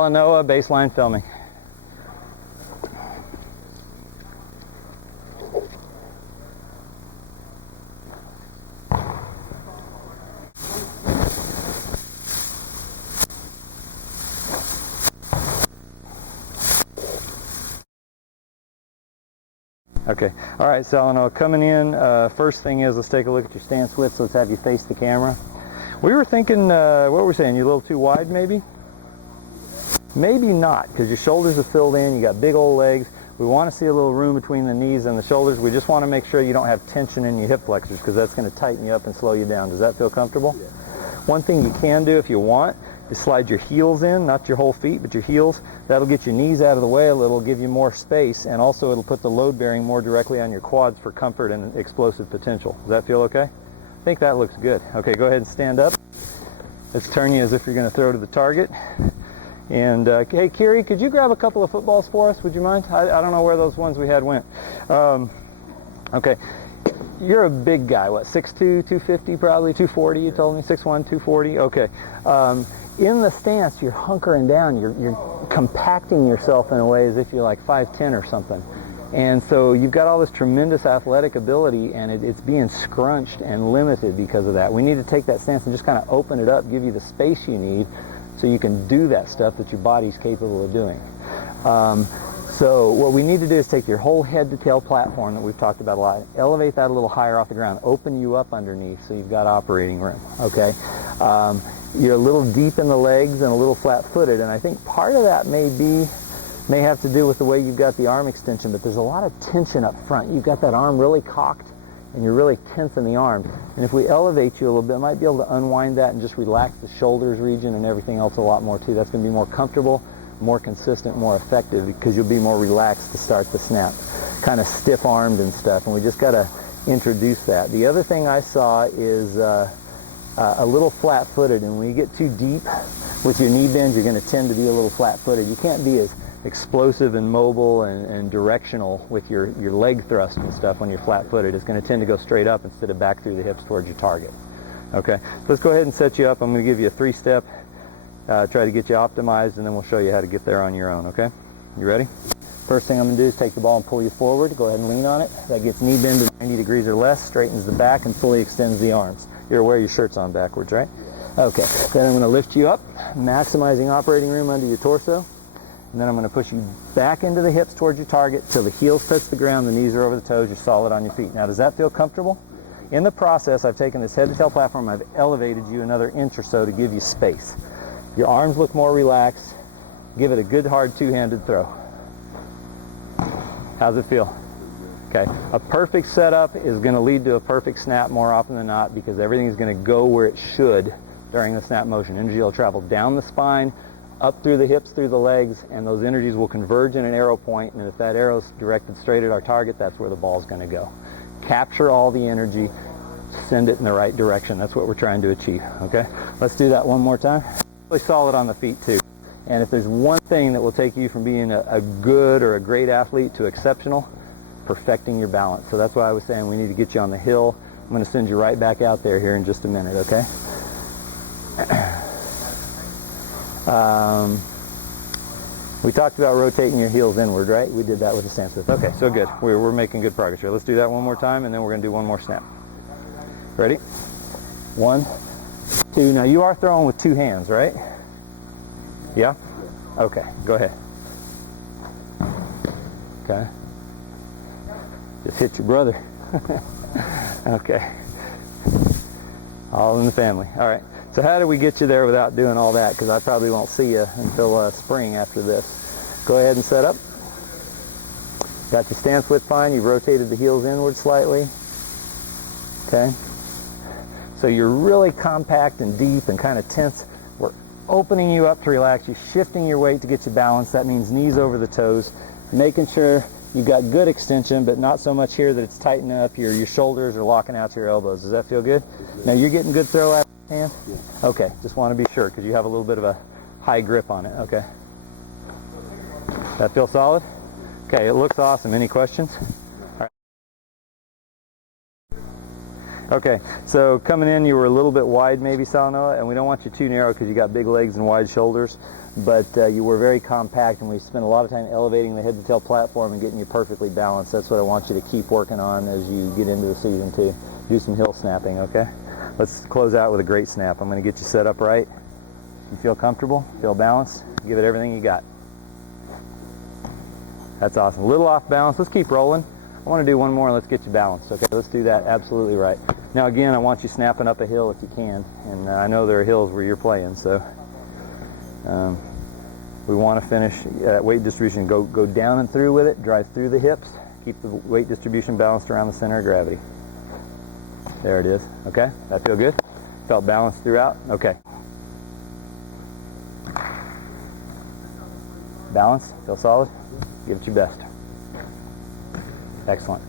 Salanoa baseline filming. Okay, all right, Salanoa, coming in, first thing is, let's take a look at your stance width, so let's have you face the camera. We were thinking, what were we saying, you a little too wide maybe? Maybe not, because your shoulders are filled in, you got big old legs. We want to see a little room between the knees and the shoulders. We just want to make sure you don't have tension in your hip flexors, because that's going to tighten you up and slow you down. Does that feel comfortable? Yeah. One thing you can do if you want is slide your heels in, not your whole feet, but your heels. That'll get your knees out of the way a little, give you more space, and also it'll put the load bearing more directly on your quads for comfort and explosive potential. Does that feel okay? I think that looks good. Okay, go ahead and stand up. Let's turn you as if you're going to throw to the target. And hey, Kiri, could you grab a couple of footballs for us? Would you mind? I don't know where those ones we had went. Okay. You're a big guy, what, 6'2", 250 probably, 240 you told me, 6'1", 240, okay. In the stance, you're hunkering down, you're compacting yourself in a way as if you're like 5'10" or something. And so you've got all this tremendous athletic ability, and it's being scrunched and limited because of that. We need to take that stance and just kind of open it up, give you the space you need so you can do that stuff that your body's capable of doing. So what we need to do is take your whole head to tail platform that we've talked about a lot, elevate that a little higher off the ground, open you up underneath so you've got operating room, okay? You're a little deep in the legs and a little flat-footed, and I think part of that may have to do with the way you've got the arm extension, but there's a lot of tension up front. You've got that arm really cocked and you're really tense in the arm. And if we elevate you a little bit, might be able to unwind that and just relax the shoulders region and everything else a lot more too. That's going to be more comfortable, more consistent, more effective, because you'll be more relaxed to start the snap. Kind of stiff-armed and stuff, and we just got to introduce that. The other thing I saw is a little flat-footed, and when you get too deep with your knee bend, you're going to tend to be a little flat-footed. You can't be as explosive and mobile and directional with your leg thrust and stuff when you're flat-footed. It's going to tend to go straight up instead of back through the hips towards your target. Okay, so let's go ahead and set you up. I'm going to give you a 3-step. Try to get you optimized, and then we'll show you how to get there on your own, okay? You ready? First thing I'm going to do is take the ball and pull you forward. Go ahead and lean on it. That gets knee bend to 90 degrees or less, straightens the back, and fully extends the arms. You're aware your shirt's on backwards, right? Okay, then I'm going to lift you up, maximizing operating room under your torso. And then I'm going to push you back into the hips towards your target till the heels touch the ground, the knees are over the toes, you're solid on your feet. Now, does that feel comfortable? In the process, I've taken this head-to-tail platform, I've elevated you another inch or so to give you space. Your arms look more relaxed. Give it a good hard two-handed throw. How's it feel? Okay, a perfect setup is going to lead to a perfect snap more often than not, because everything is going to go where it should during the snap motion. Energy will travel down the spine, up through the hips, through the legs, and those energies will converge in an arrow point, and if that arrow is directed straight at our target, that's where the ball is going to go. Capture all the energy, send it in the right direction. That's what we're trying to achieve, okay? Let's do that one more time. Really solid on the feet too. And if there's one thing that will take you from being a good or a great athlete to exceptional, perfecting your balance. So that's why I was saying we need to get you on the hill. I'm going to send you right back out there here in just a minute, okay? We talked about rotating your heels inward, right? We did that with the stance width. Okay, so good. We're making good progress here. Let's do that one more time, and then we're going to do one more snap. Ready? 1, 2. Now you are throwing with 2 hands, right? Yeah? Okay, go ahead. Okay. Just hit your brother. Okay. All in the family. All right. So how do we get you there without doing all that? Because I probably won't see you until spring after this. Go ahead and set up. Got your stance width fine. You've rotated the heels inward slightly. Okay. So you're really compact and deep and kind of tense. We're opening you up to relax. You're shifting your weight to get you balanced. That means knees over the toes. Making sure you've got good extension, but not so much here that it's tightening up. Your shoulders are locking out to your elbows. Does that feel good? Now you're getting good throw out of the hand? Yeah. Okay, just want to be sure because you have a little bit of a high grip on it. Okay. That feel solid? Okay, it looks awesome. Any questions? All right. Okay, so coming in, you were a little bit wide maybe, Salanoa, and we don't want you too narrow because you got big legs and wide shoulders, but you were very compact, and we spent a lot of time elevating the head to tail platform and getting you perfectly balanced. That's what I want you to keep working on as you get into the season too. Do some hill snapping, okay? Let's close out with a great snap. I'm going to get you set up right. You feel comfortable? Feel balanced? Give it everything you got. That's awesome. A little off balance. Let's keep rolling. I want to do one more and let's get you balanced. Okay, let's do that absolutely right. Now again, I want you snapping up a hill if you can. And I know there are hills where you're playing, so we want to finish weight distribution. Go down and through with it. Drive through the hips. Keep the weight distribution balanced around the center of gravity. There it is. Okay, that feel good? Felt balanced throughout? Okay. Balance? Feel solid? Give it your best. Excellent.